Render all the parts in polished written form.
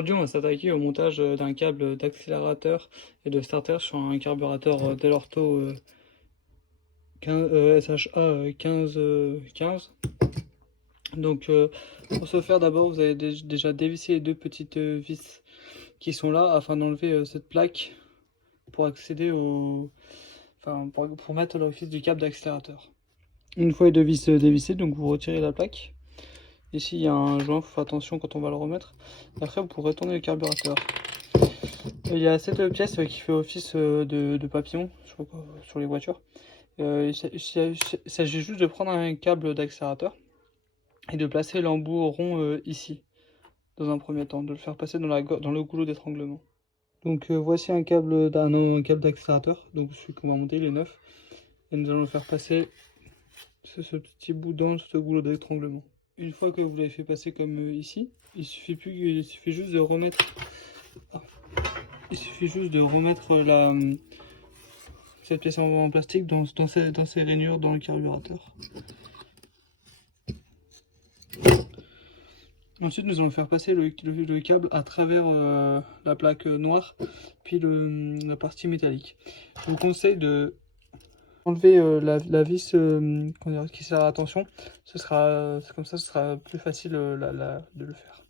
Aujourd'hui, on va s'attaquer au montage d'un câble d'accélérateur et de starter sur un carburateur Dell'Orto 15, SHA 1515. Donc, pour ce faire, d'abord, vous allez déjà dévisser les deux petites vis qui sont là afin d'enlever cette plaque pour accéder pour mettre l'office du câble d'accélérateur. Une fois les deux vis dévissées, donc vous retirez la plaque. Ici, il y a un joint, il faut faire attention quand on va le remettre. Et après, vous pourrez retourner le carburateur. Il y a cette pièce qui fait office de papillon sur les voitures. Il s'agit juste de prendre un câble d'accélérateur et de placer l'embout rond ici, dans un premier temps, de le faire passer dans le goulot d'étranglement. Donc voici un câble d'accélérateur, donc celui qu'on va monter, il est neuf. Et nous allons le faire passer ce petit bout dans ce goulot d'étranglement. Une fois que vous l'avez fait passer comme ici, il suffit juste de remettre cette pièce en plastique dans ces rainures dans le carburateur. Ensuite, nous allons faire passer le câble à travers la plaque noire, puis la partie métallique. Je vous conseille de enlever la vis qui sert à la tension. Comme ça, ce sera plus facile de le faire.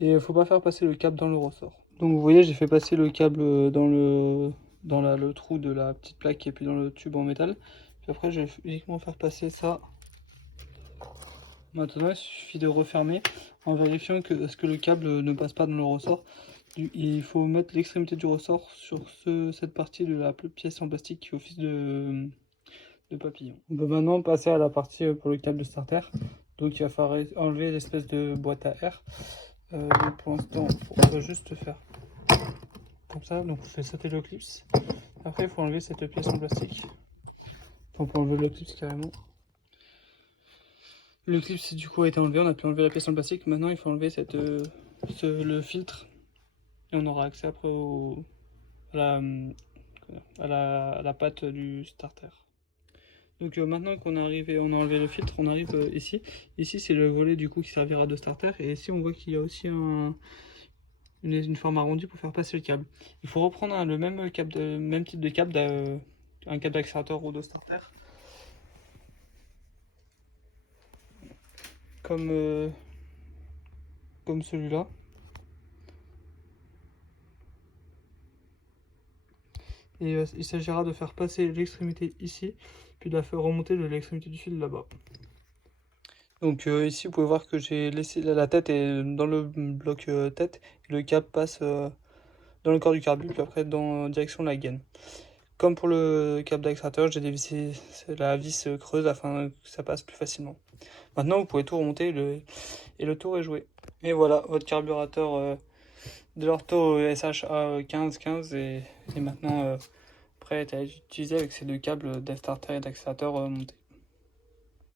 Et il ne faut pas faire passer le câble dans le ressort. Donc vous voyez, j'ai fait passer le câble dans le trou de la petite plaque et puis dans le tube en métal. Puis après, je vais uniquement faire passer ça. Maintenant, il suffit de refermer en vérifiant que le câble ne passe pas dans le ressort. Il faut mettre l'extrémité du ressort sur cette partie de la pièce en plastique qui fait office de papillon. On peut maintenant passer à la partie pour le câble de starter. Donc il va falloir enlever l'espèce de boîte à air. Donc pour l'instant, on va juste faire comme ça. Donc je fais sauter le clips. Après, il faut enlever cette pièce en plastique. On peut enlever le clips carrément. Le clip du coup a été enlevé, on a pu enlever la pièce en plastique. Maintenant il faut enlever le filtre et on aura accès après à la patte du starter. Donc maintenant qu'on on a enlevé le filtre, on arrive ici. Ici c'est le volet du coup qui servira de starter et ici on voit qu'il y a aussi une forme arrondie pour faire passer le câble. Il faut reprendre le même type de câble, un câble d'accélérateur ou de starter. Comme celui-là. Et il s'agira de faire passer l'extrémité ici, puis de la faire remonter de l'extrémité du fil là-bas. Donc ici vous pouvez voir que j'ai laissé la tête est dans le bloc tête, et le câble passe dans le corps du carbu, puis après dans direction de la gaine. Comme pour le câble d'accélérateur, j'ai dévissé la vis creuse afin que ça passe plus facilement. Maintenant vous pouvez tout remonter et le tour est joué. Et voilà, votre carburateur Dell'Orto SHA 1515 est maintenant prêt à être utilisé avec ces deux câbles de starter et d'accélérateur montés.